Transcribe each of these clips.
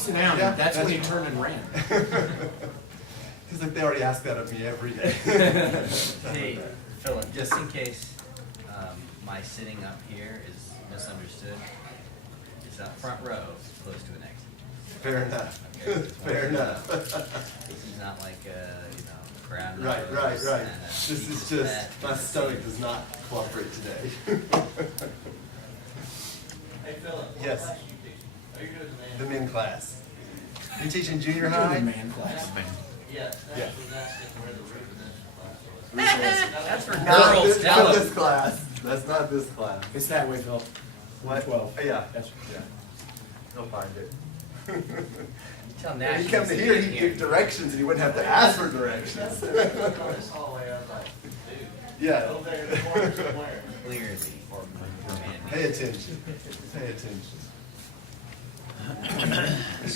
sit down. Yeah, That's when he turned and ran. Because like they already ask that of me every day. Hey, Philip, just in case my sitting up here is misunderstood, it's that front row close to an exit. Fair enough. Okay, Fair enough. This is not like crown Right. rows This and a is pizza just, set. my stomach does not cooperate today. Hey Philip, what Yes. class you teaching? Are you doing The the men class. You teaching junior You're high? doing the man class. Yes, Yeah. that's was asking where the residential class was. That's for Not girls, this, tell not them. this class. That's not this class. It's that way, Phil. What? 12. Yeah. That's, Yeah. He'll find it. Tell If Nash he come to here, he'd give directions and he wouldn't have to ask for directions. On this hallway, I was like, dude, Yeah. over there in the corner somewhere. Clearly for man. Pay attention. Pay attention.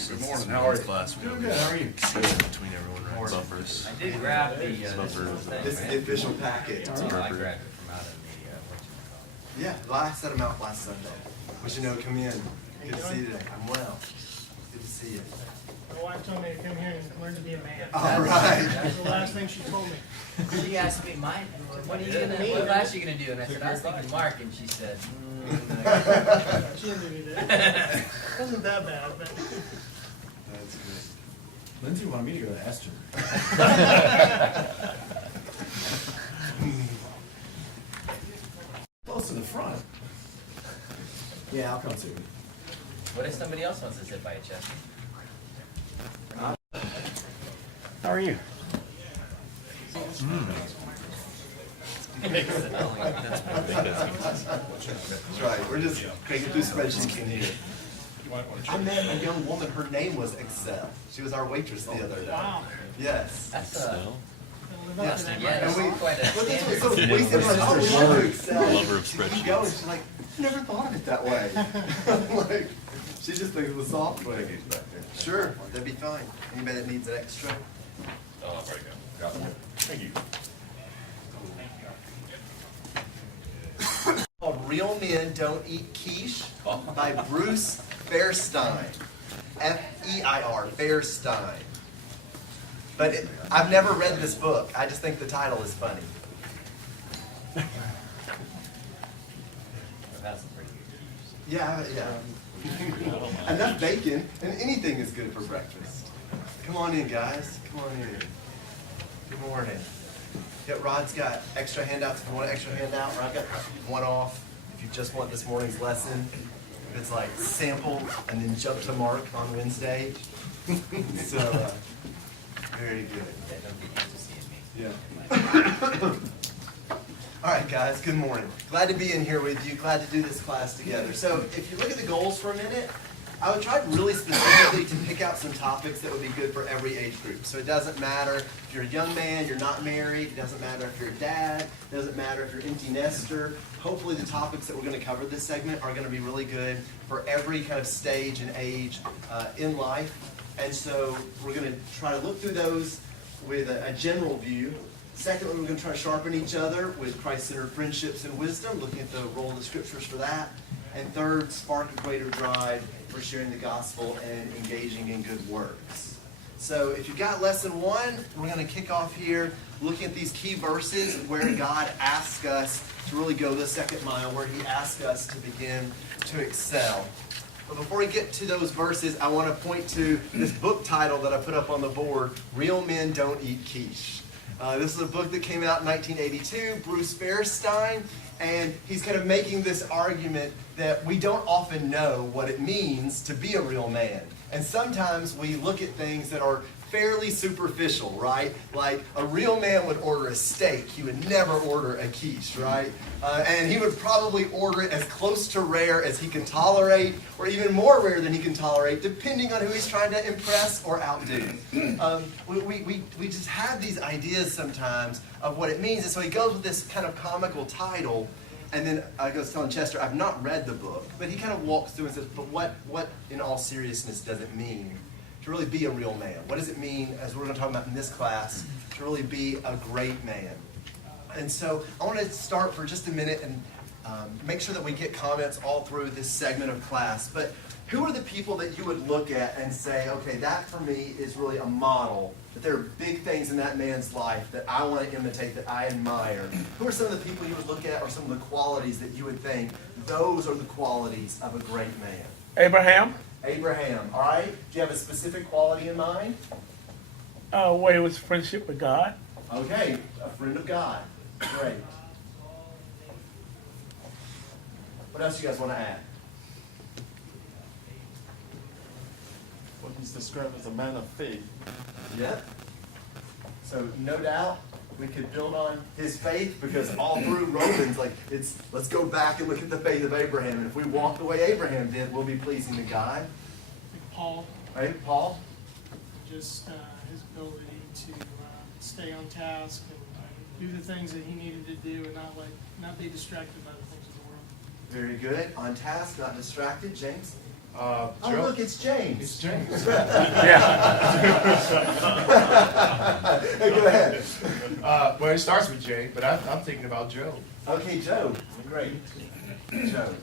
Good morning. How are you? Class. doing good. How are you? Between everyone, right? Buffers. I did grab the this This is the official packet. I grabbed it from out of the Yeah, well, I set them out last Sunday. Wish you know, come in. Good to see you today. I'm well. Good to see you. My wife told me to come here and learn to be a man. All right. That's the last thing she told me. She asked me, Mike, what class are you gonna do? And I said, I was thinking Mark, and she said, She didn't do me that. Wasn't that bad, but That's good. Lindsay wanted me to go to Esther. Close to the front. Yeah, I'll come too. what if somebody else wants to sit by a chest? How are you? That's right. We're just cranking through spreadsheets in here. I met a young woman. Her name was Excel. She was our waitress the other day. wow. Yes. That's Live up to that. yeah, that's And we- quite a Well, that's standard. so we said, like, oh, we love to Excel. Lover of She keeps spreadsheets. going. She's like, I never thought of it that way. I'm like, she just thinks of the software. Sure, that'd be fine. Anybody that needs an extra? Oh, there you go. Got one. Thank you. Called Real Men Don't Eat Quiche by Bruce Fairstein. F-E-I-R, Fairstein. But I've never read this book. I just think the title is funny. That's pretty good. Yeah. Enough bacon, and anything is good for breakfast. Come on in, guys. Come on in. Good morning. Yeah, Rod's got extra handouts if you want an extra handout. Rod got one off if you just want this morning's lesson. It's like sample and then jump to Mark on Wednesday. So, very good. Yeah, don't get used to seeing me. Yeah. All right, guys, good morning. Glad to be in here with you. Glad to do this class together. So if you look at the goals for a minute, I would try really specifically to pick out some topics that would be good for every age group. So it doesn't matter if you're a young man, you're not married, it doesn't matter if you're a dad, it doesn't matter if you're an empty nester. Hopefully the topics that we're going to cover this segment are going to be really good for every kind of stage and age in life. And so we're going to try to look through those with a general view. Secondly, we're going to try to sharpen each other with Christ-centered friendships and wisdom, looking at the role of the scriptures for that. And third, spark a greater drive for sharing the gospel and engaging in good works. So if you've got lesson 1, we're going to kick off here looking at these key verses where God asks us to really go the second mile, where he asks us to begin to excel. But before we get to those verses, I want to point to this book title that I put up on the board, Real Men Don't Eat Quiche. This is a book that came out in 1982, Bruce Fairstein, and he's kind of making this argument that we don't often know what it means to be a real man. And sometimes we look at things that are fairly superficial, right? Like a real man would order a steak. He would never order a quiche, right? And he would probably order it as close to rare as he can tolerate, or even more rare than he can tolerate, depending on who he's trying to impress or outdo. We just have these ideas sometimes of what it means. And so he goes with this kind of comical title. And then I was telling Chester, I've not read the book, but he kind of walks through and says, but what in all seriousness does it mean to really be a real man? What does it mean, as we're going to talk about in this class, to really be a great man? And so I want to start for just a minute and make sure that we get comments all through this segment of class. But who are the people that you would look at and say, okay, that for me is really a model, that there are big things in that man's life that I want to imitate, that I admire? Who are some of the people you would look at, or some of the qualities that you would think, those are the qualities of a great man? Abraham. Abraham, all right? Do you have a specific quality in mind? Well, it was friendship with God. Okay, a friend of God. Great. What else you guys want to add? Well, he's described as a man of faith. Yep. So no doubt we could build on his faith, because all through Romans, let's go back and look at the faith of Abraham. And if we walk the way Abraham did, we'll be pleasing to God. Like Paul, Right, Paul? just his ability to stay on task and do the things that he needed to do, and not be distracted by the things of the world. Very good. On task, not distracted. James? Joe. Oh, look, it's James. It's James. Yeah. Hey, go ahead. Well, it starts with J, but I'm thinking about Joe. Okay, Joe. Great. Joe.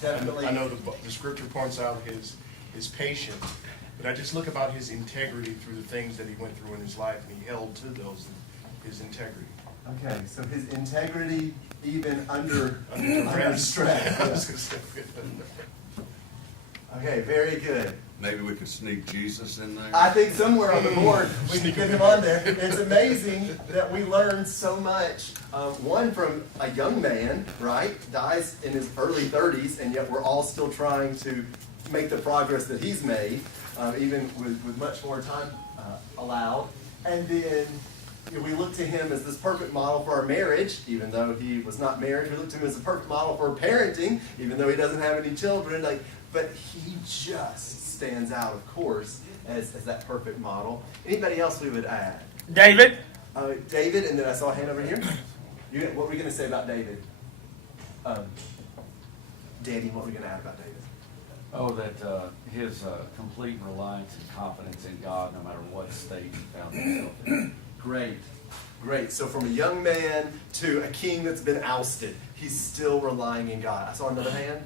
Definitely. I know the scripture points out his patience, but I just look about his integrity through the things that he went through in his life, and he held to those, his integrity. Okay, so his integrity even under duress. stress. Okay, very good. Maybe we could sneak Jesus in there. I think somewhere on the board we can get him on there. It's amazing that we learn so much. One from a young man, right? Dies in his early 30s, and yet we're all still trying to make the progress that he's made, even with much more time allowed. And then we look to him as this perfect model for our marriage, even though he was not married. We look to him as a perfect model for parenting, even though he doesn't have any children. But he just stands out, of course, as that perfect model. Anybody else we would add? David. David, and then I saw a hand over here. What were you going to say about David? Danny, what were you going to add about David? Oh, that his complete reliance and confidence in God, no matter what state he found himself in. Great. So from a young man to a king that's been ousted, he's still relying in God. I saw another hand.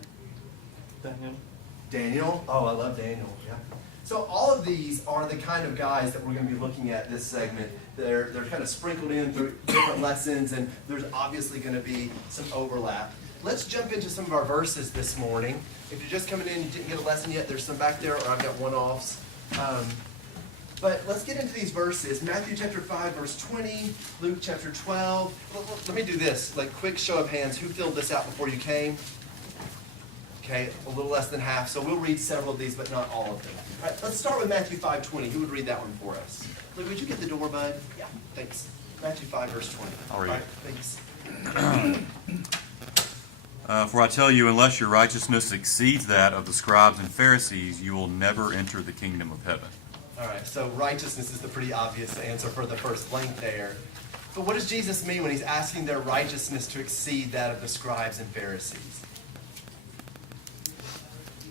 Daniel. Oh, I love Daniel. Yeah. So all of these are the kind of guys that we're going to be looking at this segment. They're kind of sprinkled in through different lessons, and there's obviously going to be some overlap. Let's jump into some of our verses this morning. If you're just coming in and you didn't get a lesson yet, there's some back there, or I've got one-offs. But let's get into these verses. Matthew chapter 5, verse 20, Luke chapter 12. Let me do this, quick show of hands. Who filled this out before you came? Okay, a little less than half. So we'll read several of these, but not all of them. All right, let's start with Matthew 5:20. Who would read that one for us? Luke, would you get the door, bud? Yeah, thanks. Matthew 5, verse 20. I'll read it. Thanks. For I tell you, unless your righteousness exceeds that of the scribes and Pharisees, you will never enter the kingdom of heaven. All right, so righteousness is the pretty obvious answer for the first blank there. But what does Jesus mean when he's asking their righteousness to exceed that of the scribes and Pharisees?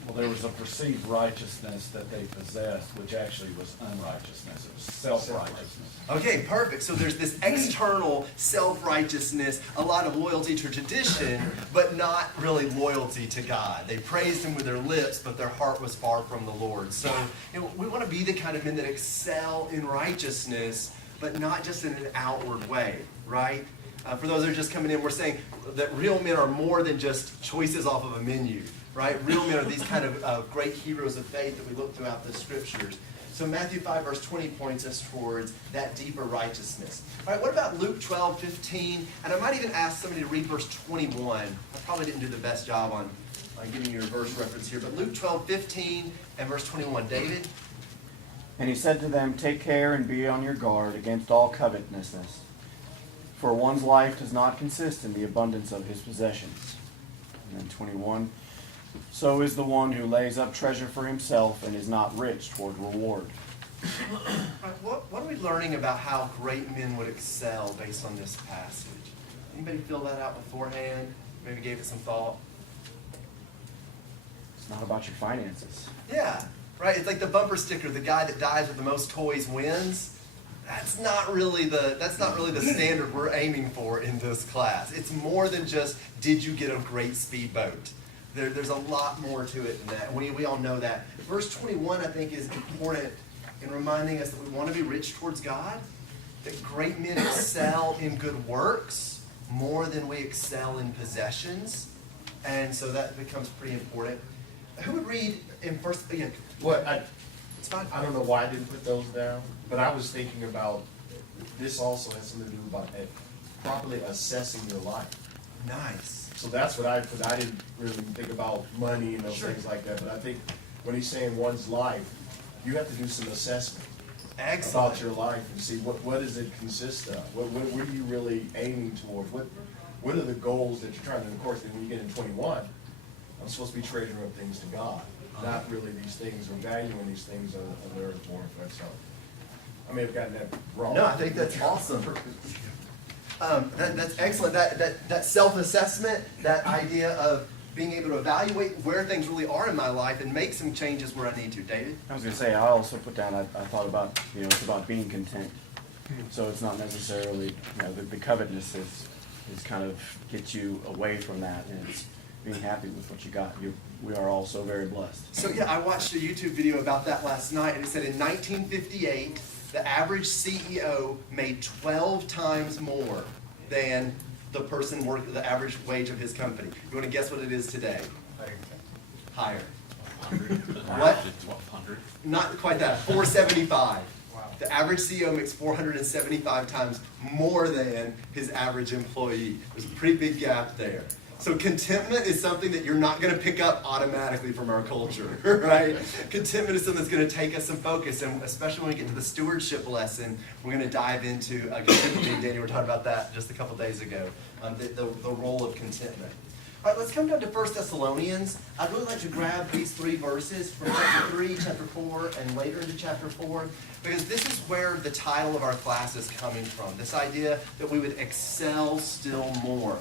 Well, there was a perceived righteousness that they possessed, which actually was unrighteousness. It was self-righteousness. Okay, perfect. So there's this external self-righteousness, a lot of loyalty to tradition, but not really loyalty to God. They praised him with their lips, but their heart was far from the Lord. So we want to be the kind of men that excel in righteousness, but not just in an outward way, right? For those that are just coming in, we're saying that real men are more than just choices off of a menu. Right? Real men are these kind of great heroes of faith that we look throughout the scriptures. So Matthew 5, verse 20 points us towards that deeper righteousness. All right, what about Luke 12, 15? And I might even ask somebody to read verse 21. I probably didn't do the best job on giving you a verse reference here. But Luke 12, 15 and verse 21. David? And he said to them, take care and be on your guard against all covetousness. For one's life does not consist in the abundance of his possessions. And then 21. So is the one who lays up treasure for himself and is not rich toward reward. What are we learning about how great men would excel based on this passage? Anybody fill that out beforehand? Maybe gave it some thought? It's not about your finances. Yeah, right. It's like the bumper sticker, the guy that dies with the most toys wins. that's not really the standard we're aiming for in this class. It's more than just, did you get a great speedboat? There's a lot more to it than that. We all know that. Verse 21, I think, is important in reminding us that we want to be rich towards God, that great men excel in good works more than we excel in possessions. And so that becomes pretty important. Who would read in first, again, it's fine. I don't know why I didn't put those down, but I was thinking about, this also has something to do about properly assessing your life. Nice. So that's what I put. I didn't really think about money and those Sure. things like that, but I think when he's saying one's life, you have to do some assessment Excellent. about your life and see what does it consist of? What are you really aiming towards? What are the goals that you're trying to, and of course, then when you get in 21, I'm supposed to be treasuring up things to God, not really these things or valuing these things of the earth more. So I may have gotten that wrong. No, I think that's awesome. That's excellent. That self-assessment, that idea of being able to evaluate where things really are in my life and make some changes where I need to. David? I was going to say, I also put down, I thought about, it's about being content. So it's not necessarily, the covetousness is kind of get you away from that, and it's being happy with what you got. We are all so very blessed. So yeah, I watched a YouTube video about that last night, and it said in 1958, the average CEO made 12 times more than the person working the average wage of his company. You want to guess what it is today? Higher. What? 1,200. Not quite that. 475. The average CEO makes 475 times more than his average employee. There's a pretty big gap there. So contentment is something that you're not going to pick up automatically from our culture, right? Contentment is something that's going to take us some focus, and especially when we get to the stewardship lesson, we're going to dive into, me and Danny were talking about that just a couple days ago, the role of contentment. All right, let's come down to 1 Thessalonians. I'd really like to grab these three verses from chapter 3, chapter 4, and later into chapter 4, because this is where the title of our class is coming from, this idea that we would excel still more.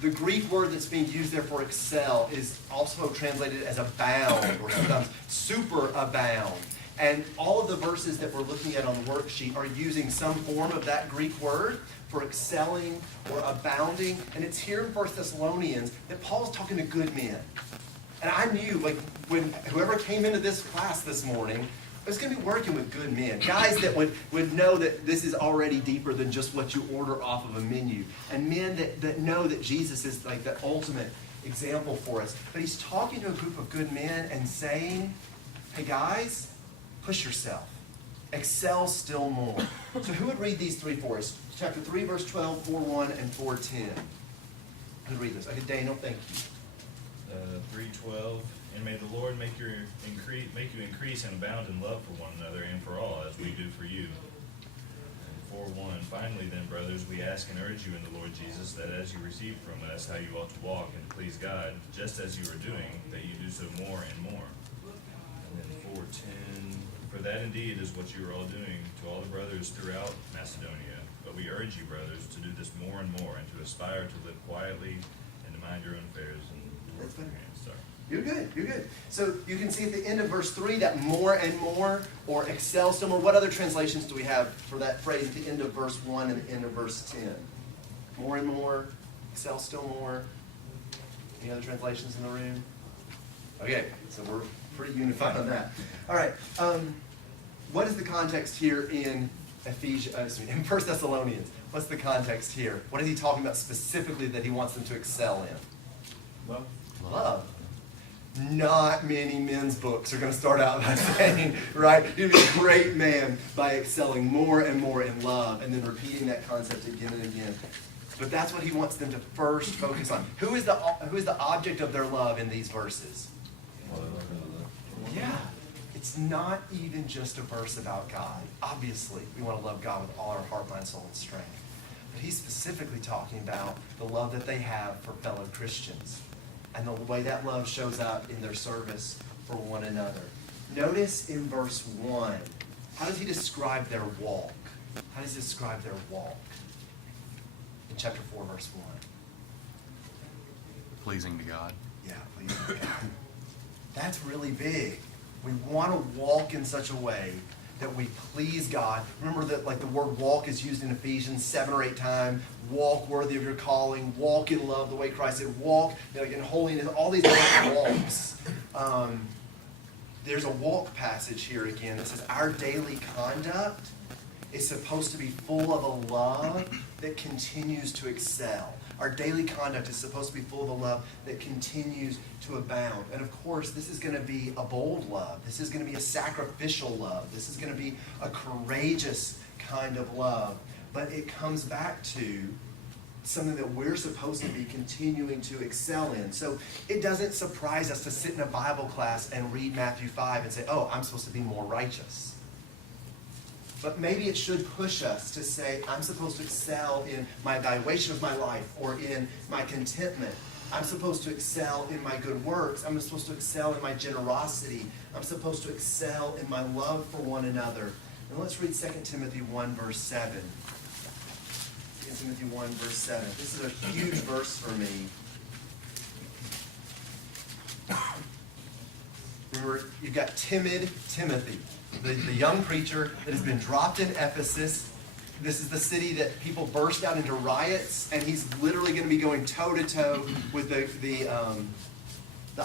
The Greek word that's being used there for excel is also translated as abound, or sometimes super abound. And all of the verses that we're looking at on the worksheet are using some form of that Greek word for excelling or abounding. And it's here in 1 Thessalonians that Paul's talking to good men. And I knew, when whoever came into this class this morning, I was going to be working with good men, guys that would know that this is already deeper than just what you order off of a menu, and men that know that Jesus is like the ultimate example for us. But he's talking to a group of good men and saying, hey guys, push yourself. Excel still more. So who would read these three for us? Chapter 3, verse 12, 4:1, and 4:10. Who would read this? Okay, Daniel, thank you. 3:12, and may the Lord make you increase and abound in love for one another and for all, as we do for you. And 4:1, finally then, brothers, we ask and urge you in the Lord Jesus, that as you receive from us how you ought to walk and please God, just as you are doing, that you do so more and more. And then 4:10, for that indeed is what you are all doing to all the brothers throughout Macedonia. But we urge you, brothers, to do this more and more, and to aspire to live quietly and to mind your own affairs. That's better. Sorry. You're good, you're good. So you can see at the end of verse 3 that more and more, or excel still more. What other translations do we have for that phrase at the end of verse 1 and the end of verse 10? More and more, excel still more. Any other translations in the room? Okay, so we're pretty unified on that. All right, what is the context here in in 1 Thessalonians? What's the context here? What is he talking about specifically that he wants them to excel in? Love. Not many men's books are going to start out by saying, right, you'd be a great man by excelling more and more in love, and then repeating that concept again and again. But that's what he wants them to first focus on. Who is the object of their love in these verses? Yeah. It's not even just a verse about God. Obviously, we want to love God with all our heart, mind, soul, and strength. But he's specifically talking about the love that they have for fellow Christians, and the way that love shows up in their service for one another. Notice in verse 1, how does he describe their walk? How does he describe their walk? In chapter 4, verse 1. Pleasing to God. Yeah, pleasing to God. That's really big. We want to walk in such a way that we please God. Remember that like the word walk is used in Ephesians 7 or 8 times. Walk worthy of your calling. Walk in love the way Christ did. Walk in holiness. All these different walks. There's a walk passage here again that says our daily conduct is supposed to be full of a love that continues to excel. Our daily conduct is supposed to be full of a love that continues to abound. And of course, this is going to be a bold love. This is going to be a sacrificial love. This is going to be a courageous kind of love. But it comes back to something that we're supposed to be continuing to excel in. So it doesn't surprise us to sit in a Bible class and read Matthew 5 and say, oh, I'm supposed to be more righteous. But maybe it should push us to say, I'm supposed to excel in my evaluation of my life or in my contentment. I'm supposed to excel in my good works. I'm supposed to excel in my generosity. I'm supposed to excel in my love for one another. And let's read 2 Timothy 1, verse 7. 2 Timothy 1, verse 7. This is a huge verse for me. Remember, you've got timid Timothy, the young preacher that has been dropped in Ephesus. This is the city that people burst out into riots, and he's literally going to be going toe-to-toe with the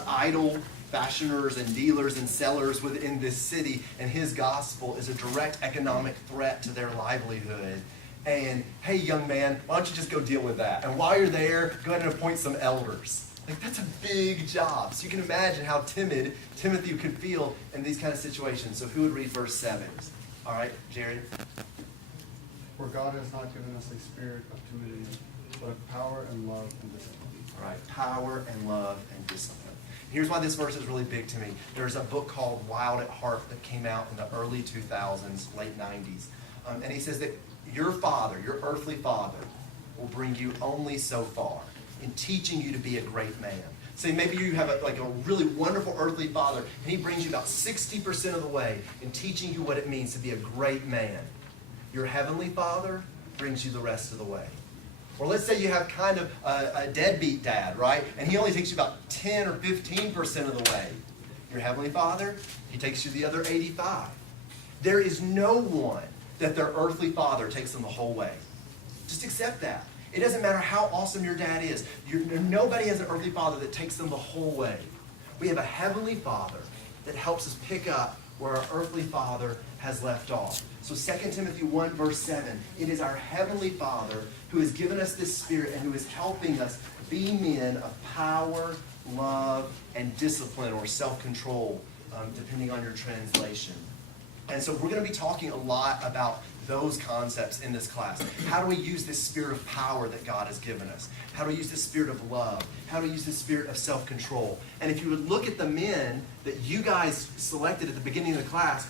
idol fashioners and dealers and sellers within this city, and his gospel is a direct economic threat to their livelihood. And, hey, young man, why don't you just go deal with that? And while you're there, go ahead and appoint some elders. Like, that's a big job. So you can imagine how timid Timothy could feel in these kind of situations. So who would read verse 7? All right, Jared. For God has not given us a spirit of timidity, but of power and love and discipline. All right, power and love and discipline. Here's why this verse is really big to me. There's a book called Wild at Heart that came out in the early 2000s, late 90s. And he says that your father, your earthly father, will bring you only so far in teaching you to be a great man. Say maybe you have a really wonderful earthly father, and he brings you about 60% of the way in teaching you what it means to be a great man. Your heavenly father brings you the rest of the way. Or let's say you have kind of a deadbeat dad, right? And he only takes you about 10 or 15% of the way. Your heavenly father, he takes you the other 85. There is no one that their earthly father takes them the whole way. Just accept that. It doesn't matter how awesome your dad is. Nobody has an earthly father that takes them the whole way. We have a heavenly father that helps us pick up where our earthly father has left off. So 2 Timothy 1, verse 7, it is our heavenly Father who has given us this Spirit and who is helping us be men of power, love, and discipline, or self-control, depending on your translation. And so we're going to be talking a lot about those concepts in this class. How do we use this spirit of power that God has given us? How do we use this spirit of love? How do we use this spirit of self-control? And if you would look at the men that you guys selected at the beginning of the class,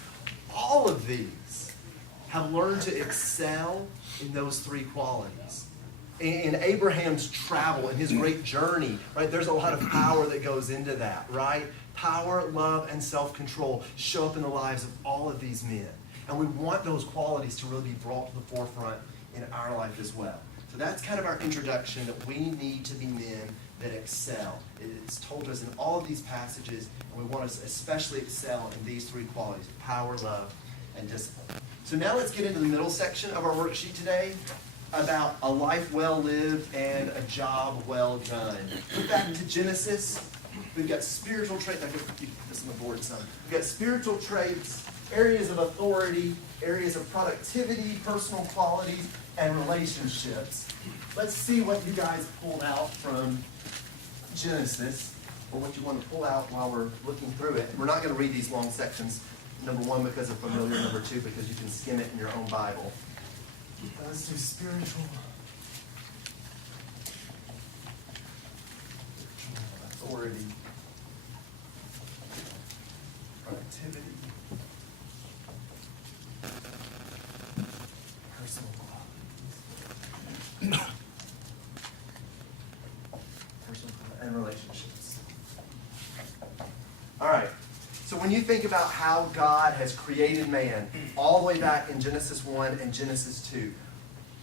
all of these have learned to excel in those three qualities. In Abraham's travel, in his great journey, right, there's a lot of power that goes into that, right? Power, love, and self-control show up in the lives of all of these men. And we want those qualities to really be brought to the forefront in our life as well. So that's kind of our introduction, that we need to be men that excel. It's told us in all of these passages, and we want to especially excel in these three qualities: power, love, and discipline. So now let's get into the middle section of our worksheet today, about a life well lived and a job well done. Look back to Genesis. We've got spiritual traits. I'll put this on the board, son. We've got spiritual traits, areas of authority, areas of productivity, personal qualities, and relationships. Let's see what you guys pulled out from Genesis, or what you want to pull out while we're looking through it. We're not going to read these long sections, number one, because they're familiar, number two, because you can skim it in your own Bible. Let's do spiritual authority, productivity, personal qualities, and relationships. All right. So when you think about how God has created man, all the way back in Genesis 1 and Genesis 2,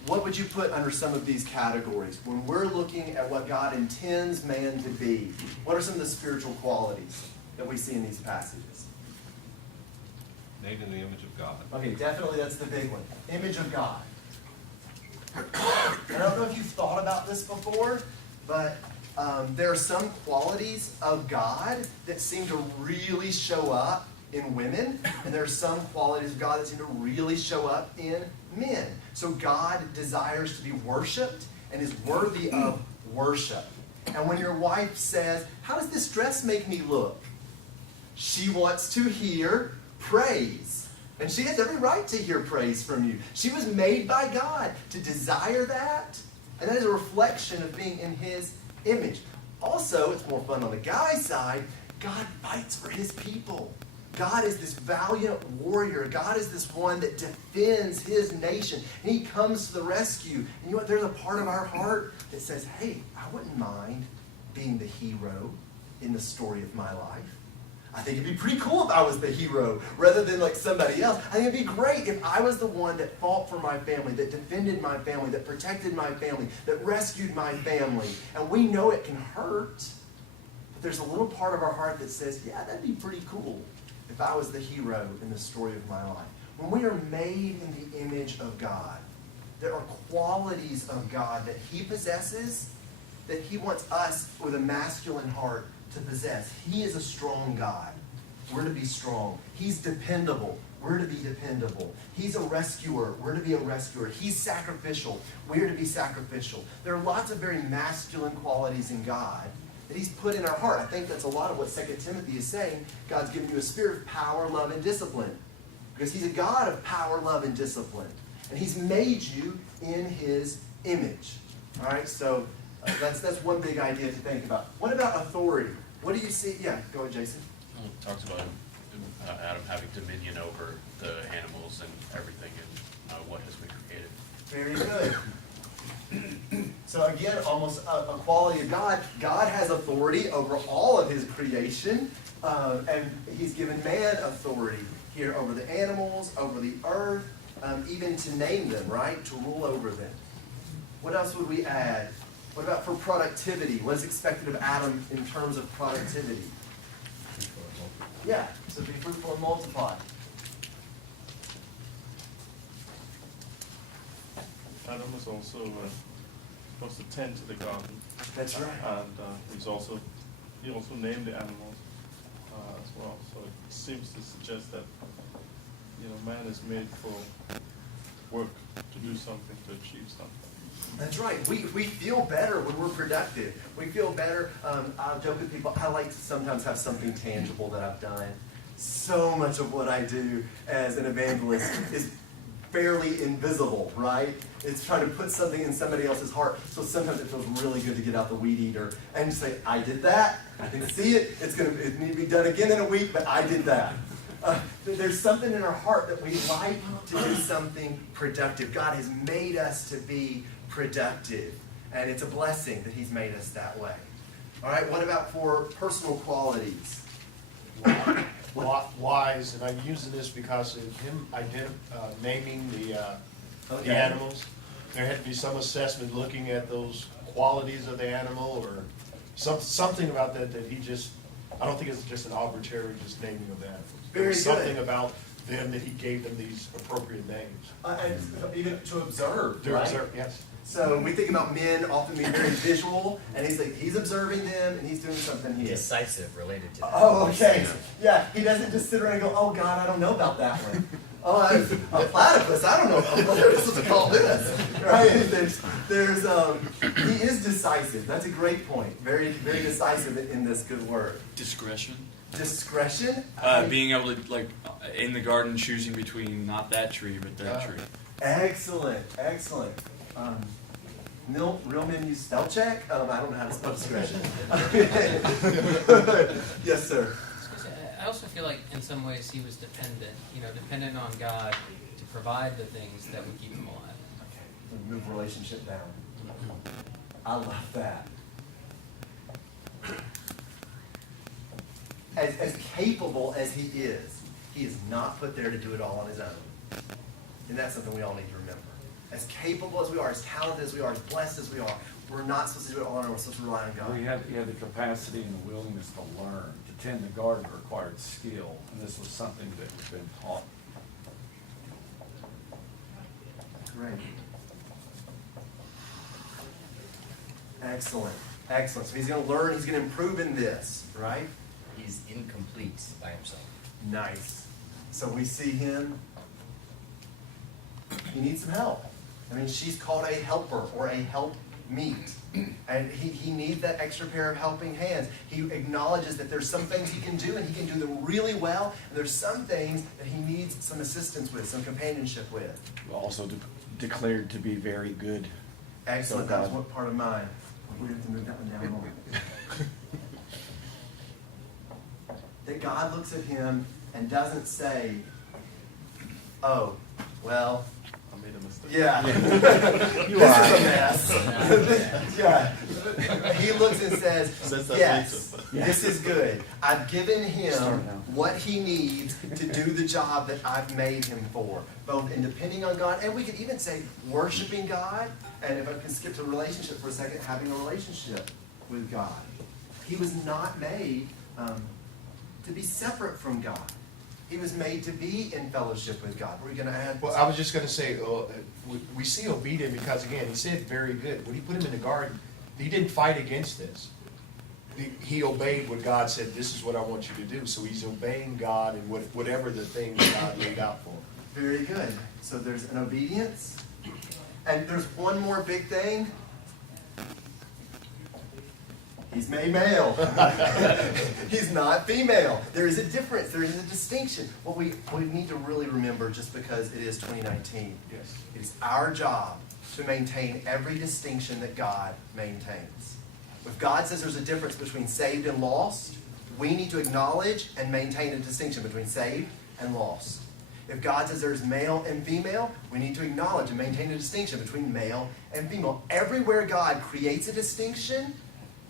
what would you put under some of these categories? When we're looking at what God intends man to be, what are some of the spiritual qualities that we see in these passages? Made in the image of God. Okay, definitely that's the big one. Image of God. And I don't know if you've thought about this before, but there are some qualities of God that seem to really show up in women, and there are some qualities of God that seem to really show up in men. So God desires to be worshipped and is worthy of worship. And when your wife says, "How does this dress make me look?" she wants to hear praise. And she has every right to hear praise from you. She was made by God to desire that, and that is a reflection of being in His image. Also, it's more fun on the guy's side, God fights for His people. God is this valiant warrior. God is this one that defends His nation. And He comes to the rescue. And you know what? There's a part of our heart that says, hey, I wouldn't mind being the hero in the story of my life. I think it'd be pretty cool if I was the hero rather than like somebody else. I think it'd be great if I was the one that fought for my family, that defended my family, that protected my family, that rescued my family. And we know it can hurt, but there's a little part of our heart that says, yeah, that'd be pretty cool if I was the hero in the story of my life. When we are made in the image of God, there are qualities of God that He possesses that He wants us with a masculine heart to possess. He is a strong God. We're to be strong. He's dependable. We're to be dependable. He's a rescuer. We're to be a rescuer. He's sacrificial. We're to be sacrificial. There are lots of very masculine qualities in God that He's put in our heart. I think that's a lot of what 2 Timothy is saying. God's given you a spirit of power, love, and discipline. Because He's a God of power, love, and discipline. And He's made you in His image. All right, so that's one big idea to think about. What about authority? What do you see? Yeah, go ahead, Jason. Well, it talks about Adam having dominion over the animals and everything and what has been created. Very good. So again, almost a quality of God. God has authority over all of His creation, and He's given man authority here over the animals, over the earth, even to name them, right? To rule over them. What else would we add? What about for productivity? What is expected of Adam in terms of productivity? Yeah, so be fruitful and multiply. Adam is also supposed to tend to the garden. That's right. And he also named the animals as well. So it seems to suggest that man is made for work, to do something, to achieve something. That's right. We feel better when we're productive. We feel better. I'll joke with people. I like to sometimes have something tangible that I've done. So much of what I do as an evangelist is fairly invisible, right? It's trying to put something in somebody else's heart. So sometimes it feels really good to get out the weed eater and say, I did that. I can see it. It need to be done again in a week, but I did that. There's something in our heart that we like to do something productive. God has made us to be productive, and it's a blessing that He's made us that way. All right, what about for personal qualities? Wise, and I'm using this because of him naming the animals. There had to be some assessment looking at those qualities of the animal, or something about that he just, I don't think it's just an arbitrary just naming of animals. There was something about them that He gave them these appropriate names. And even to observe, To right? observe, yes. So we think about men often being very visual, and he's observing them, and He's doing something here. Decisive related to that. Oh, okay. Yeah, He doesn't just sit around and go, oh, God, I don't know about that one. Oh, a platypus, I don't know what they're supposed to call this. Right? He is decisive. That's a great point. Very, very decisive in this good word. Discretion. Discretion? Being able to, like, in the garden, choosing between not that tree, but that tree. Excellent, excellent. Real men use spell check? I don't know how to spell discretion. Yes, sir. I also feel like in some ways He was dependent on God to provide the things that would keep Him alive. Okay, move relationship down. I love that. As capable as He is not put there to do it all on His own. And that's something we all need to remember. As capable as we are, as talented as we are, as blessed as we are, we're not supposed to do it all on our own. We're supposed to rely on God. Well, you have the capacity and the willingness to learn, to tend the garden required skill, and this was something that had been taught. Great. Excellent. Excellent. So he's going to learn, he's going to improve in this, right? He's incomplete by himself. Nice. So we see him, he needs some help. I mean, she's called a helper or a helpmeet. And he needs that extra pair of helping hands. He acknowledges that there's some things he can do and he can do them really well. And there's some things that he needs some assistance with, some companionship with. Also declared to be very good. Excellent. So That was what part of mine. We have to move that one down more. That God looks at him and doesn't say, oh, well, I made a mistake. yeah, You this are. is a mess. Yeah. He looks and says, Says that yes, later. this is good. I've given Start him now. what he needs to do the job that I've made him for, both in depending on God, and we could even say worshiping God, and if I can skip to relationship for a second, having a relationship with God. He was not made to be separate from God. He was made to be in fellowship with God. Were you going to add? Well, I was just going to say, we see obedient because, again, he said very good. When he put him in the garden, he didn't fight against this. He obeyed what God said, this is what I want you to do. So he's obeying God and whatever the thing God laid out for him. Very good. So there's an obedience. And there's one more big thing. He's made male. He's not female. There is a difference. There is a distinction. What we need to really remember, just because it is 2019, Yes. it is our job to maintain every distinction that God maintains. If God says there's a difference between saved and lost, we need to acknowledge and maintain a distinction between saved and lost. If God says there's male and female, we need to acknowledge and maintain a distinction between male and female. Everywhere God creates a distinction,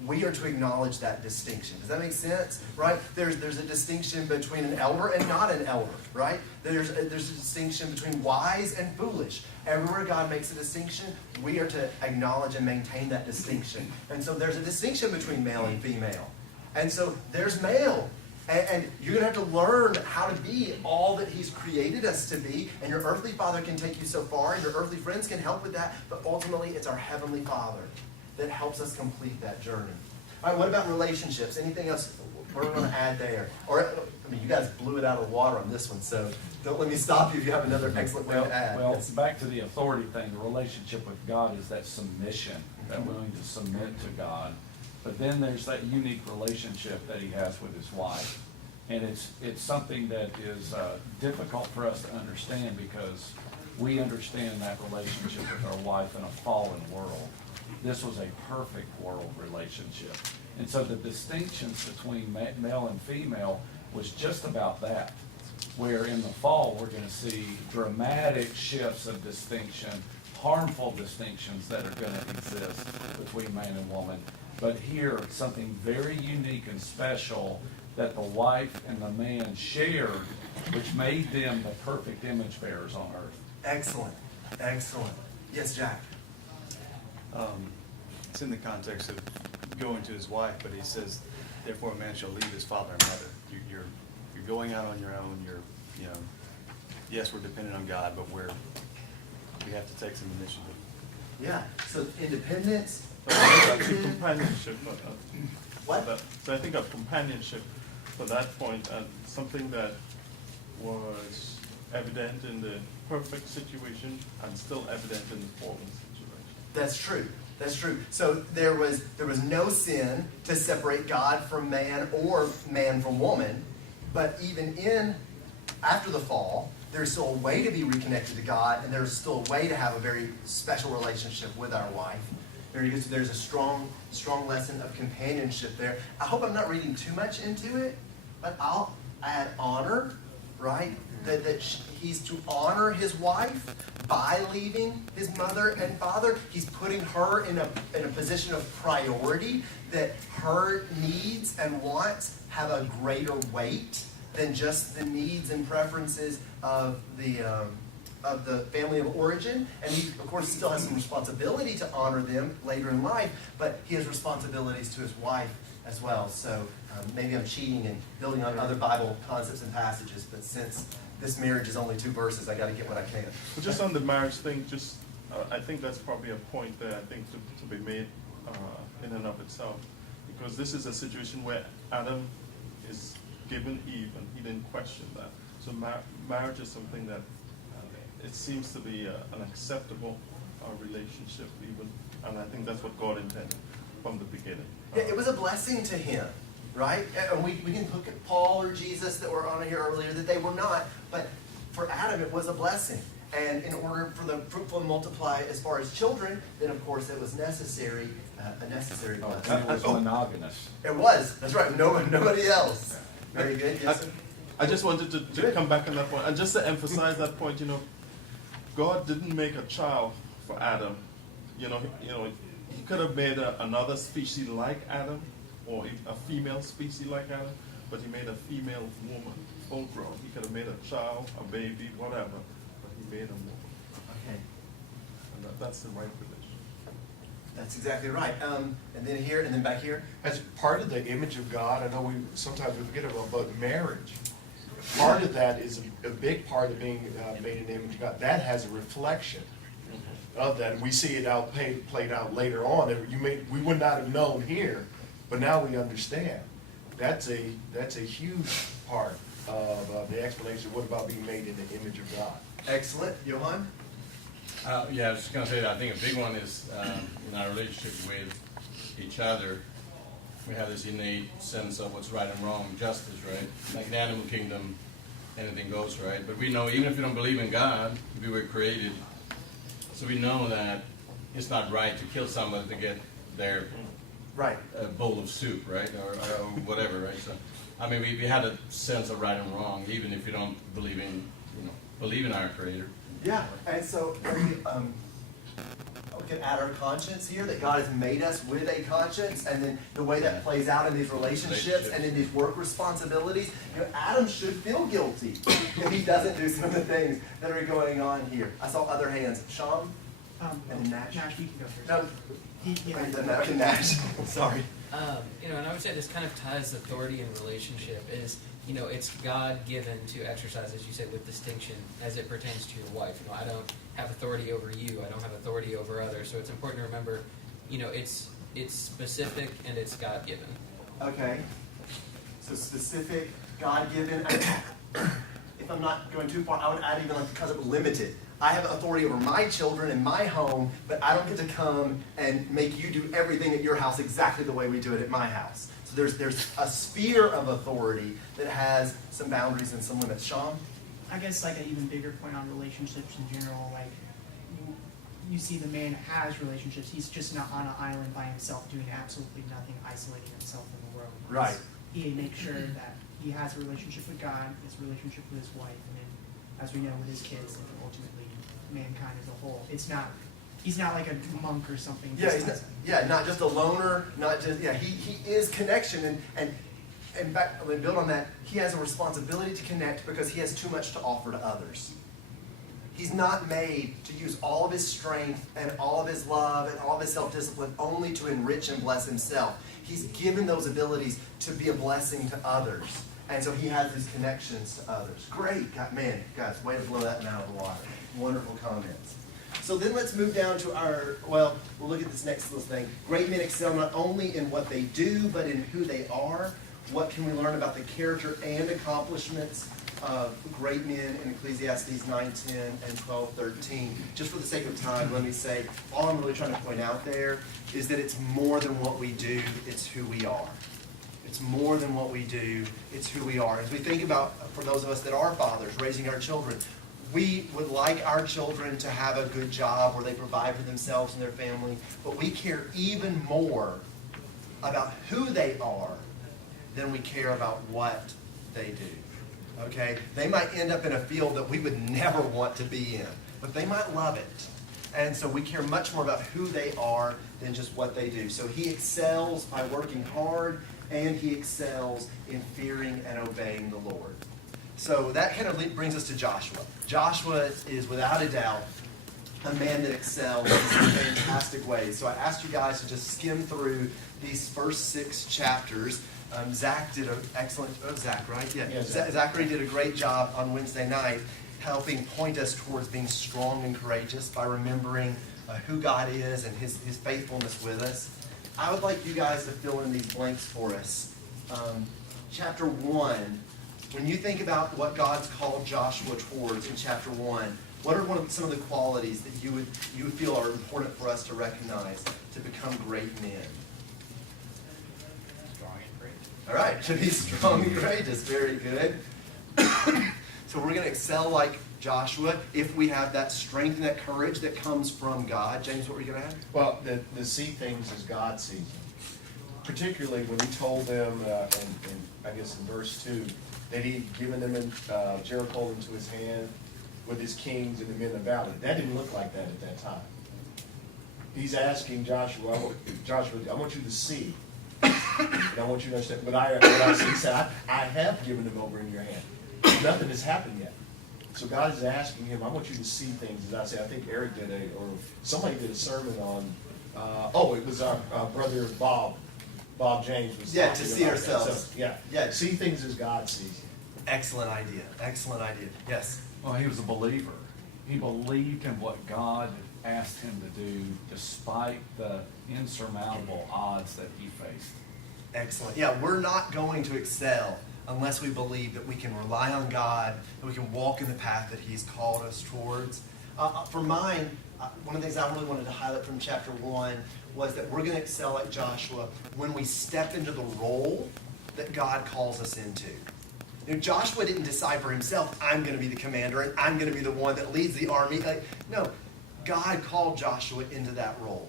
we are to acknowledge that distinction. Does that make sense? Right? There's a distinction between an elder and not an elder, right? There's a distinction between wise and foolish. Everywhere God makes a distinction, we are to acknowledge and maintain that distinction. And so there's a distinction between male and female. And so there's male. And you're going to have to learn how to be all that he's created us to be. And your earthly father can take you so far, and your earthly friends can help with that. But ultimately, it's our heavenly Father that helps us complete that journey. All right, what about relationships? Anything else we're going to add there? Or, I mean, you guys blew it out of the water on this one, so don't let me stop you if you have another excellent way to add. Well, it's back to the authority thing. The relationship with God is that submission, that willing to submit to God. But then there's that unique relationship that he has with his wife. And it's something that is difficult for us to understand because we understand that relationship with our wife in a fallen world. This was a perfect world relationship. And so the distinctions between male and female was just about that. Where in the fall we're going to see dramatic shifts of distinction, harmful distinctions that are going to exist between man and woman. But here, something very unique and special that the wife and the man shared, which made them the perfect image bearers on earth. Excellent. Excellent. Yes, Jack. It's in the context of going to his wife, but he says, therefore a man shall leave his father and mother. You're going out on your own. Yes, we're dependent on God, but we have to take some initiative. Yeah. So independence. Companionship. What? So I think of companionship for that point, and something that was evident in the perfect situation and still evident in the fallen situation. That's true. That's true. So there was no sin to separate God from man or man from woman, but even after the fall, there's still a way to be reconnected to God, and there's still a way to have a very special relationship with our wife. There's a strong lesson of companionship there. I hope I'm not reading too much into it, but I'll add honor, right? That he's to honor his wife by leaving his mother and father. He's putting her in a position of priority, that her needs and wants have a greater weight than just the needs and preferences of the family of origin. And he, of course, still has some responsibility to honor them later in life, but he has responsibilities to his wife as well. So maybe I'm cheating and building on other Bible concepts and passages, but since this marriage is only 2 verses, I got to get what I can. But just on the marriage thing, I think that's probably a point there, I think, to be made in and of itself. Because this is a situation where Adam is given Eve, and he didn't question that. So marriage is something that it seems to be an acceptable relationship even, and I think that's what God intended from the beginning. Yeah, it was a blessing to him, right? And we can look at Paul or Jesus that were on here earlier, that they were not, but for Adam it was a blessing. And in order for the fruitful and multiply as far as children, then of course it was necessary, a necessary blessing. And it was monogamous. It was, that's right, nobody else. Very good, yes sir? I just wanted to come back on that point, and just to emphasize that point, God didn't make a child for Adam. He could have made another species like Adam, or a female species like Adam, but he made a female woman, full grown. He could have made a child, a baby, whatever, but he made a woman. Okay. And that's the right position. That's exactly right. And then here, and then back here. As part of the image of God, I know sometimes we forget about marriage. Part of that is a big part of being made in the image of God. That has a reflection of that, and we see it played out later on. We would not have known here, but now we understand. That's a huge part of the explanation of what about being made in the image of God. Excellent, Johan. Yeah, I was just going to say that I think a big one is in our relationship with each other, we have this innate sense of what's right and wrong, justice, right? Like in the animal kingdom, anything goes, right? But we know, even if we don't believe in God, we were created, so we know that it's not right to kill somebody to get their bowl of soup, right? Or whatever, right? So, I mean, we had a sense of right and wrong, even if we don't believe in our Creator. Yeah, and so we can add our conscience here, that God has made us with a conscience, and then the way that plays out in these relationships and in these work responsibilities. Adam should feel guilty if he doesn't do some of the things that are going on here. I saw other hands. Sean? And then Nash. Nash, you can go first. No, Nash. Sorry. And I would say this kind of ties authority and relationship is, it's God-given to exercise, as you said, with distinction as it pertains to your wife. I don't have authority over you. I don't have authority over others. So it's important to remember, it's specific and it's God-given. Okay. So specific, God-given. If I'm not going too far, I would add even because it was limited. I have authority over my children and my home, but I don't get to come and make you do everything at your house exactly the way we do it at my house. So there's a sphere of authority that has some boundaries and some limits. Sean? I guess like an even bigger point on relationships in general, like you see the man has relationships. He's just not on an island by himself doing absolutely nothing, isolating himself in the world. Right. He makes sure that he has a relationship with God, his relationship with his wife, and then, as we know, with his kids, and ultimately mankind as a whole. He's not like a monk or something. Not just a loner, not just, he is connection, and in fact, I'm going to build on that, he has a responsibility to connect because he has too much to offer to others. He's not made to use all of his strength and all of his love and all of his self-discipline only to enrich and bless himself. He's given those abilities to be a blessing to others. And so he has these connections to others. Great. Guys, way to blow that one out of the water. Wonderful comments. So then let's move down to we'll look at this next little thing. Great men excel not only in what they do, but in who they are. What can we learn about the character and accomplishments of great men in Ecclesiastes 9:10 and 12:13? Just for the sake of time, let me say, all I'm really trying to point out there is that it's more than what we do, it's who we are. It's more than what we do, it's who we are. As we think about, for those of us that are fathers, raising our children, we would like our children to have a good job where they provide for themselves and their family, but we care even more about who they are than we care about what they do. Okay? They might end up in a field that we would never want to be in, but they might love it. And so we care much more about who they are than just what they do. So he excels by working hard, and he excels in fearing and obeying the Lord. So that kind of brings us to Joshua. Joshua is without a doubt a man that excels in some fantastic ways. So I asked you guys to just skim through these first 6 chapters. Zach did an excellent, Zach, right? Yeah. Zachary did a great job on Wednesday night helping point us towards being strong and courageous by remembering who God is and his faithfulness with us. I would like you guys to fill in these blanks for us. Chapter 1, when you think about what God's called Joshua towards in chapter 1, what are some of the qualities that you would feel are important for us to recognize to become great men? Strong and courageous. All right, to be strong and courageous. Very good. So we're going to excel like Joshua if we have that strength and that courage that comes from God. James, what were you going to add? Well, to see things as God sees them. Particularly when he told them, I guess in verse 2, that he'd given them Jericho into his hand with his kings and the men of the valley. That didn't look like that at that time. He's asking Joshua, I want you to see. And I want you to understand. But I see, he said, I have given them over in your hand. Nothing has happened yet. So God is asking him, I want you to see things. As I say, I think Eric did or somebody did a sermon on, it was our brother Bob James was to talking see about ourselves. That. So, see things as God sees. Excellent idea. Excellent idea. Yes. Well, he was a believer. He believed in what God asked him to do despite the insurmountable odds that he faced. Excellent. Yeah, we're not going to excel unless we believe that we can rely on God, that we can walk in the path that he's called us towards. For mine, one of the things I really wanted to highlight from chapter 1 was that we're going to excel like Joshua when we step into the role that God calls us into. You know, Joshua didn't decide for himself, I'm going to be the commander and I'm going to be the one that leads the army. No, God called Joshua into that role.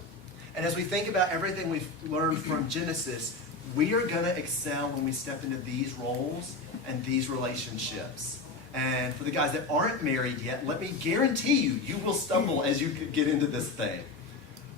And as we think about everything we've learned from Genesis, we are going to excel when we step into these roles and these relationships. And for the guys that aren't married yet, let me guarantee you, you will stumble as you get into this thing.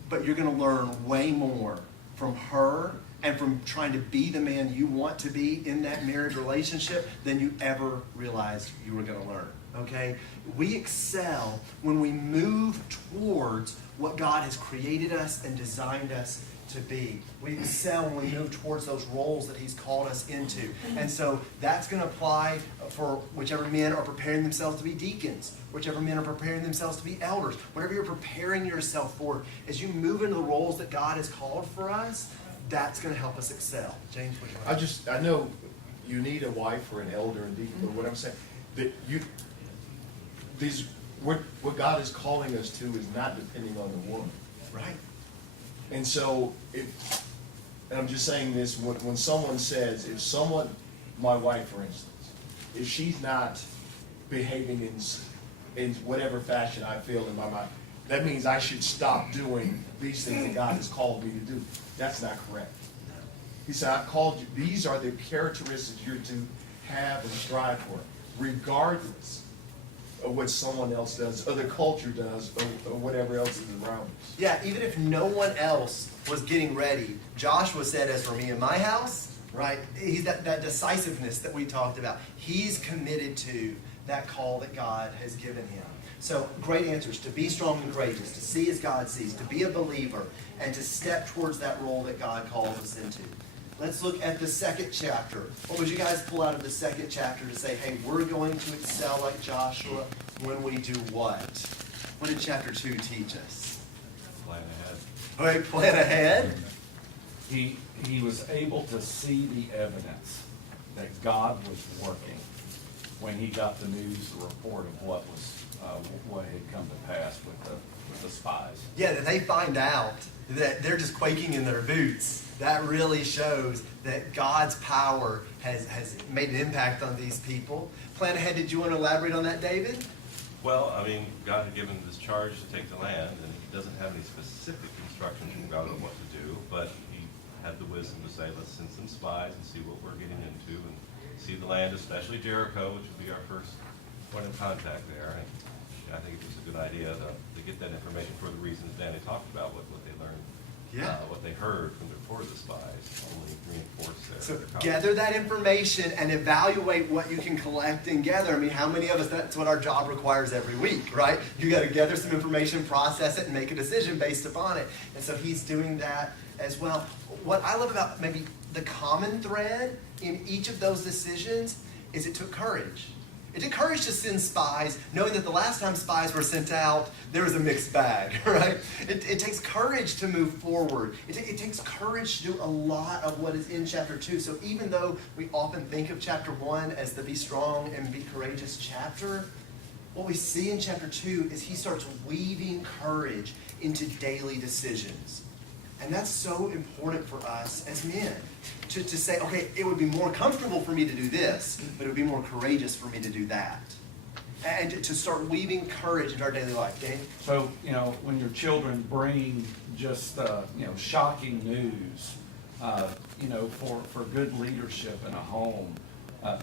But you're going to learn way more from her and from trying to be the man you want to be in that marriage relationship than you ever realized you were going to learn. Okay? We excel when we move towards what God has created us and designed us to be. We excel when we move towards those roles that he's called us into. And so that's going to apply for whichever men are preparing themselves to be deacons, whichever men are preparing themselves to be elders, whatever you're preparing yourself for. As you move into the roles that God has called for us, that's going to help us excel. James, what do you want? I know you need a wife or an elder and deacon, but what I'm saying, that what God is calling us to is not depending on the woman. Right. And so, and I'm just saying this, when someone says, my wife for instance, if she's not behaving in whatever fashion I feel in my mind, that means I should stop doing these things that God has called me to do. That's not correct. He said, I called you, these are the characteristics you're to have and strive for, regardless of what someone else does, or the culture does, or whatever else is around us. Yeah, even if no one else was getting ready, Joshua said, as for me and my house, right? He's that decisiveness that we talked about. He's committed to that call that God has given him. So, great answers. To be strong and courageous, to see as God sees, to be a believer, and to step towards that role that God calls us into. Let's look at the second chapter. What would you guys pull out of the second chapter to say, hey, we're going to excel like Joshua when we do what? What did chapter 2 teach us? Plan ahead. All right, plan ahead. He was able to see the evidence that God was working when he got the news, the report of what had come to pass with the spies. Yeah, that they find out that they're just quaking in their boots. That really shows that God's power has made an impact on these people. Plan ahead, did you want to elaborate on that, David? Well, I mean, God had given him this charge to take the land, and he doesn't have any specific instructions from God on what to do, but he had the wisdom to say, let's send some spies and see what we're getting into, and see the land, especially Jericho, which would be our first point of contact there. And I think it was a good idea to get that information for the reasons Danny talked about, what they learned Yeah. What they heard from before the spies only reinforced their So confidence. gather that information and evaluate what you can collect and gather. I mean, how many of us, that's what our job requires every week, right? You got to gather some information, process it, and make a decision based upon it. And so he's doing that as well. What I love about maybe the common thread in each of those decisions is it took courage. It took courage to send spies, knowing that the last time spies were sent out, there was a mixed bag, right? It takes courage to move forward. It takes courage to do a lot of what is in chapter 2. So even though we often think of chapter 1 as the be strong and be courageous chapter, what we see in chapter 2 is he starts weaving courage into daily decisions. And that's so important for us as men. To say, okay, it would be more comfortable for me to do this, but it would be more courageous for me to do that. And to start weaving courage into our daily life. Dave? So, when your children bring just, shocking news, for good leadership in a home,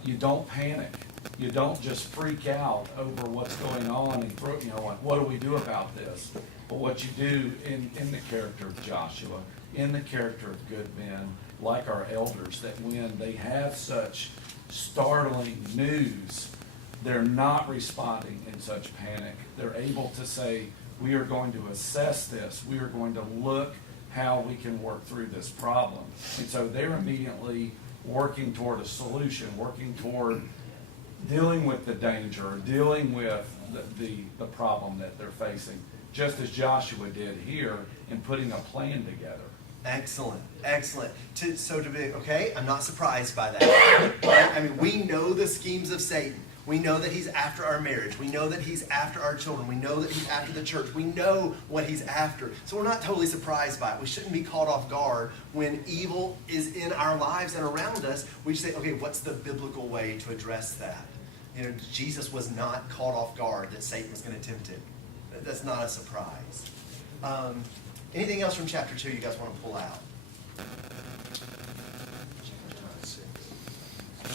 you don't panic. You don't just freak out over what's going on and throw, what do we do about this? But what you do in the character of Joshua, in the character of good men, like our elders, that when they have such startling news, they're not responding in such panic. They're able to say, we are going to assess this. We are going to look how we can work through this problem. And so they're immediately working toward a solution, working toward dealing with the danger, or dealing with the problem that they're facing, just as Joshua did here in putting a plan together. Excellent, excellent. I'm not surprised by that. Right? I mean, we know the schemes of Satan. We know that he's after our marriage. We know that he's after our children. We know that he's after the church. We know what he's after. So we're not totally surprised by it. We shouldn't be caught off guard when evil is in our lives and around us. We should say, okay, what's the biblical way to address that? Jesus was not caught off guard that Satan was going to tempt him. That's not a surprise. Anything else from chapter 2 you guys want to pull out?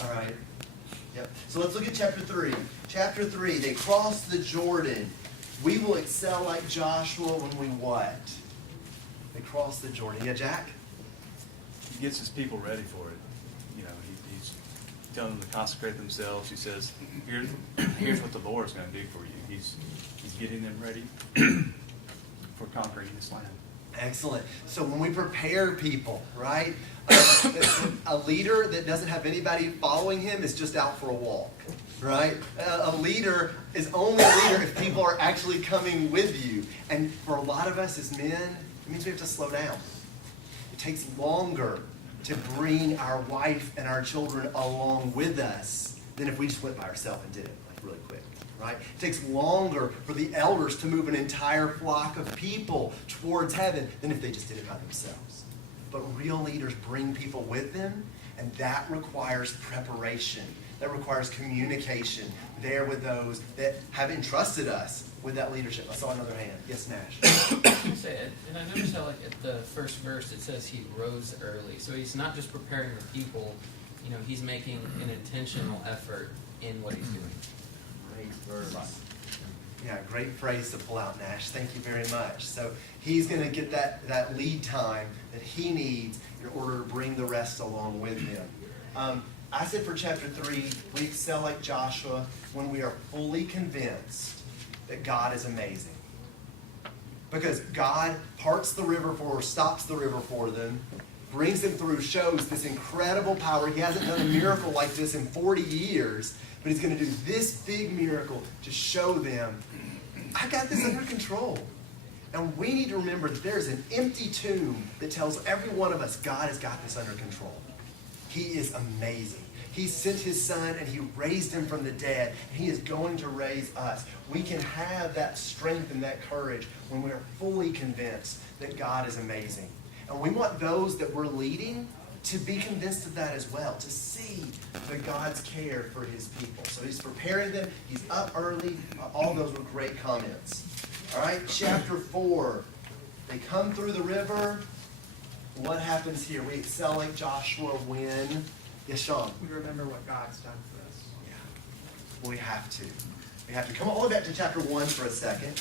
All right. Yep. So let's look at chapter 3. Chapter 3, they cross the Jordan. We will excel like Joshua when we what? They cross the Jordan. Yeah, Jack? He gets his people ready for it. He's telling them to consecrate themselves. He says, here's what the Lord's going to do for you. He's getting them ready for conquering this land. Excellent. So when we prepare people, right? A leader that doesn't have anybody following him is just out for a walk, right? A leader is only a leader if people are actually coming with you. And for a lot of us as men, it means we have to slow down. It takes longer to bring our wife and our children along with us than if we just went by ourselves and did it really quick. Right? It takes longer for the elders to move an entire flock of people towards heaven than if they just did it by themselves. But real leaders bring people with them, and that requires preparation. That requires communication there with those that have entrusted us with that leadership. I saw another hand. Yes, Nash. And I noticed how, at the first verse, it says he rose early. So he's not just preparing the people, he's making an intentional effort in what he's doing. Great verse. Yeah, great phrase to pull out, Nash. Thank you very much. So he's going to get that lead time that he needs in order to bring the rest along with him. I said for chapter 3, we excel like Joshua when we are fully convinced that God is amazing. Because God parts the river stops the river for them, brings them through, shows this incredible power. He hasn't done a miracle like this in 40 years. But he's going to do this big miracle to show them, I got this under control. And we need to remember that there's an empty tomb that tells every one of us God has got this under control. He is amazing. He sent his son and he raised him from the dead. And he is going to raise us. We can have that strength and that courage when we are fully convinced that God is amazing. And we want those that we're leading to be convinced of that as well, to see the God's care for his people. So he's preparing them. He's up early. All those were great comments. All right, chapter 4. They come through the river. What happens here? We excel like Joshua when? Yes, Sean? We remember what God's done for us. Yeah. We have to. We have to. Come all the way back to chapter 1 for a second.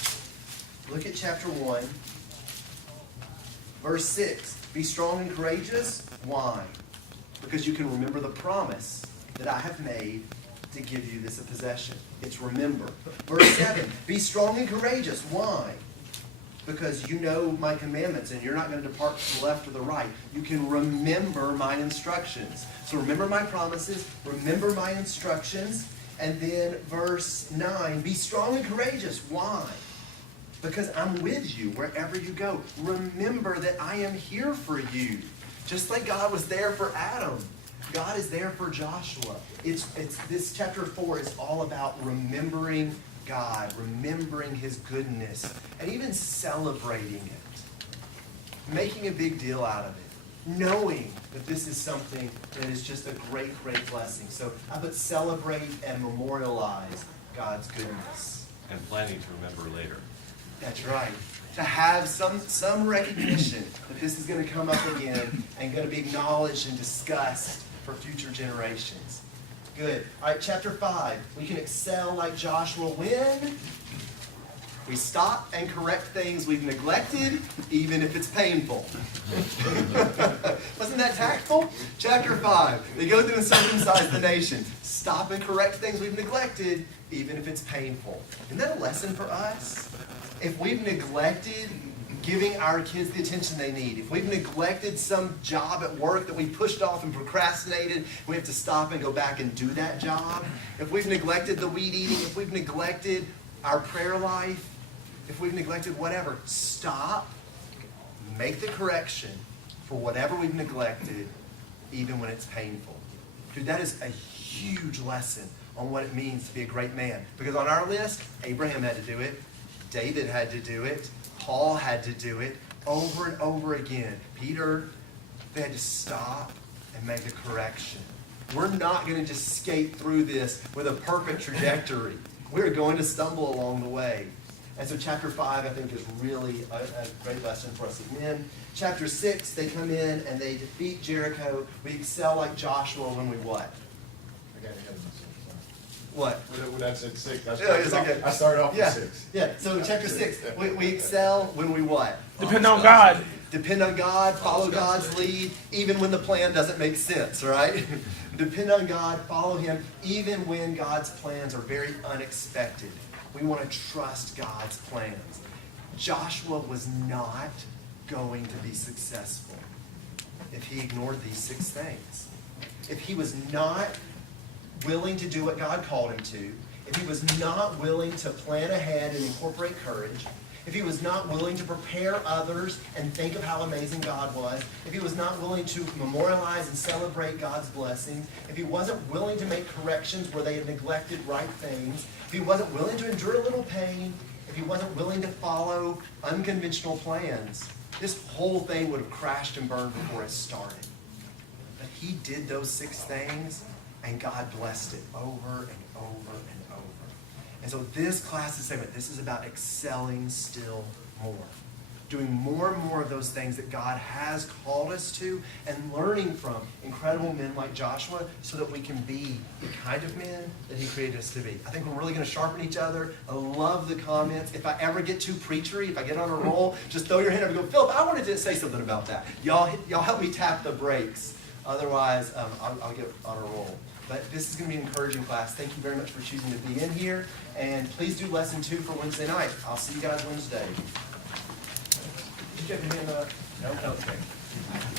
Look at chapter 1. Verse 6, be strong and courageous. Why? Because you can remember the promise that I have made to give you this a possession. It's remember. Verse 7, be strong and courageous. Why? Because you know my commandments and you're not going to depart to the left or the right. You can remember my instructions. So remember my promises, remember my instructions, and then verse 9, be strong and courageous. Why? Because I'm with you wherever you go. Remember that I am here for you. Just like God was there for Adam, God is there for Joshua. It's this chapter 4 is all about remembering God, remembering His goodness, and even celebrating it. Making a big deal out of it. Knowing that this is something that is just a great, great blessing. So I put celebrate and memorialize God's goodness. And planning to remember later. That's right. To have some recognition that this is going to come up again and going to be acknowledged and discussed for future generations. Good. All right, chapter 5. We can excel like Joshua when we stop and correct things we've neglected, even if it's painful. Wasn't that tactful? Chapter 5. They go through and circumcise the nation. Stop and correct things we've neglected, even if it's painful. Isn't that a lesson for us? If we've neglected giving our kids the attention they need, if we've neglected some job at work that we pushed off and procrastinated, we have to stop and go back and do that job. If we've neglected the weed eating, if we've neglected our prayer life, if we've neglected whatever, stop, make the correction for whatever we've neglected, even when it's painful. Dude, that is a huge lesson on what it means to be a great man. Because on our list, Abraham had to do it. David had to do it. Paul had to do it over and over again. Peter, they had to stop and make a correction. We're not going to just skate through this with a perfect trajectory. We're going to stumble along the way. And so chapter 5, I think, is really a great lesson for us as men. Chapter 6, they come in and they defeat Jericho. We excel like Joshua when we what? I got ahead of myself. What? When that's at 6. I started off with 6. Yeah, so chapter 6, we excel when we what? Depend on God. Depend on God, follow God's lead, even when the plan doesn't make sense, right? Depend on God, follow Him, even when God's plans are very unexpected. We want to trust God's plans. Joshua was not going to be successful if he ignored these 6 things. If he was not willing to do what God called him to, if he was not willing to plan ahead and incorporate courage, if he was not willing to prepare others and think of how amazing God was, if he was not willing to memorialize and celebrate God's blessings, if he wasn't willing to make corrections where they had neglected right things, if he wasn't willing to endure a little pain, if he wasn't willing to follow unconventional plans, this whole thing would have crashed and burned before it started. But he did those 6 things, and God blessed it over and over and over. And so this class is saying, this is about excelling still more. Doing more and more of those things that God has called us to, and learning from incredible men like Joshua so that we can be the kind of men that He created us to be. I think we're really going to sharpen each other. I love the comments. If I ever get too preachery, if I get on a roll, just throw your hand up and go, Philip, I wanted to say something about that. Y'all help me tap the brakes. Otherwise, I'll get on a roll. But this is going to be an encouraging class. Thank you very much for choosing to be in here. And please do lesson 2 for Wednesday night. I'll see you guys Wednesday. Did you have your hand up? No? Okay.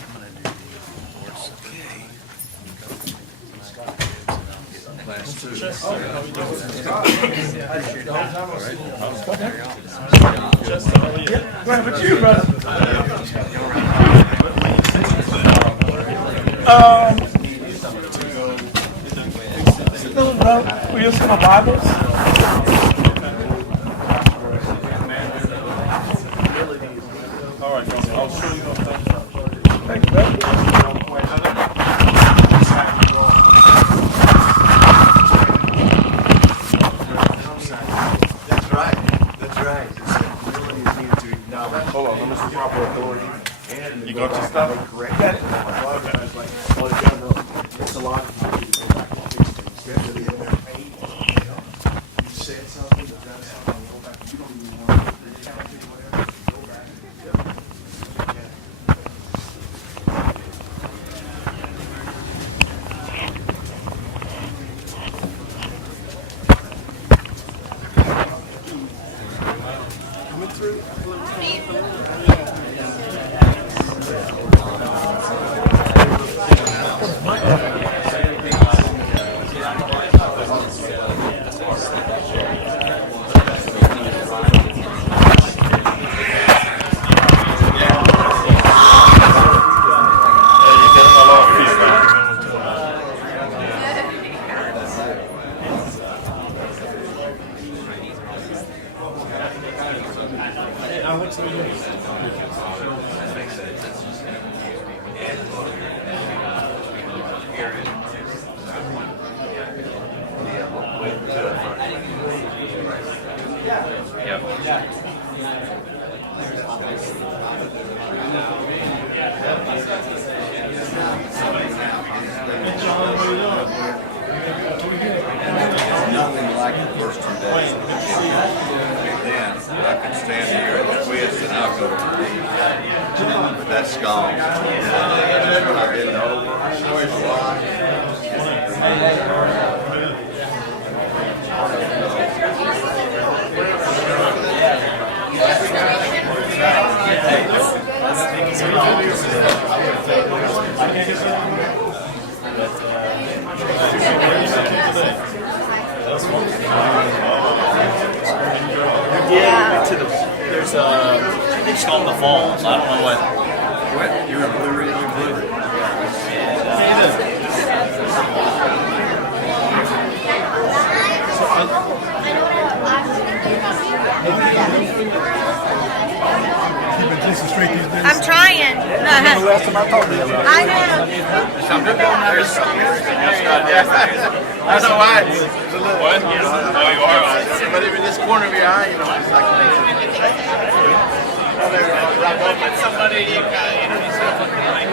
I'm going to do the board Class 2. What happened to you, brother? No, bro. We using my Bibles. All right, I'll show you. Thank you, brother. That's right. That's right. Humility is needed to acknowledge. Hold on, let me see proper authority. And You got your stuff? correct. Got it. It's a lot of you to go back and fix things. Especially in their pain. You said something, you've done something, you go back, you don't even want to whatever. You go back and Nothing like the first 2 days. And then I could stand here and twist and I'll go to the but that's gone. I've been Yeah. There's it's called the Falls. I don't know what. You're in Blue Ridge, Blue Ridge. I'm trying. I know. I don't know why. What? Oh, you are. But even this corner of your eye, you know, it's like somebody introduce yourself on the mic.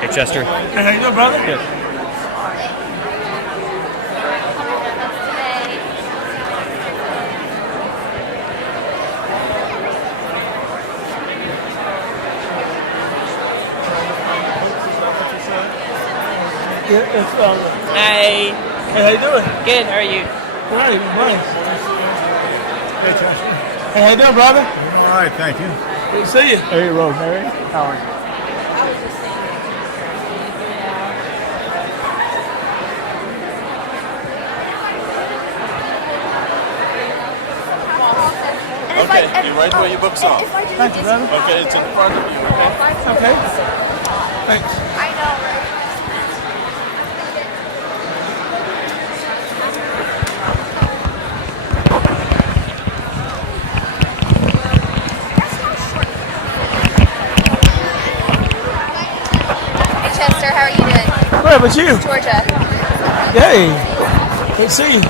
Hey, Chester. Hey, how you doing, brother? Good. Hey. Hey, how you doing? Good. How are you? Great, nice. Hey, how you doing, brother? All right, thank you. Good to see you. Hey, Rosemary. How are you? Okay, you right where your book's on. Thank you, brother. Okay, it's in front of you, okay? Okay. Thanks. I know, right? Hey, Chester, how are you doing? What about you? Georgia. Hey. Good to see you.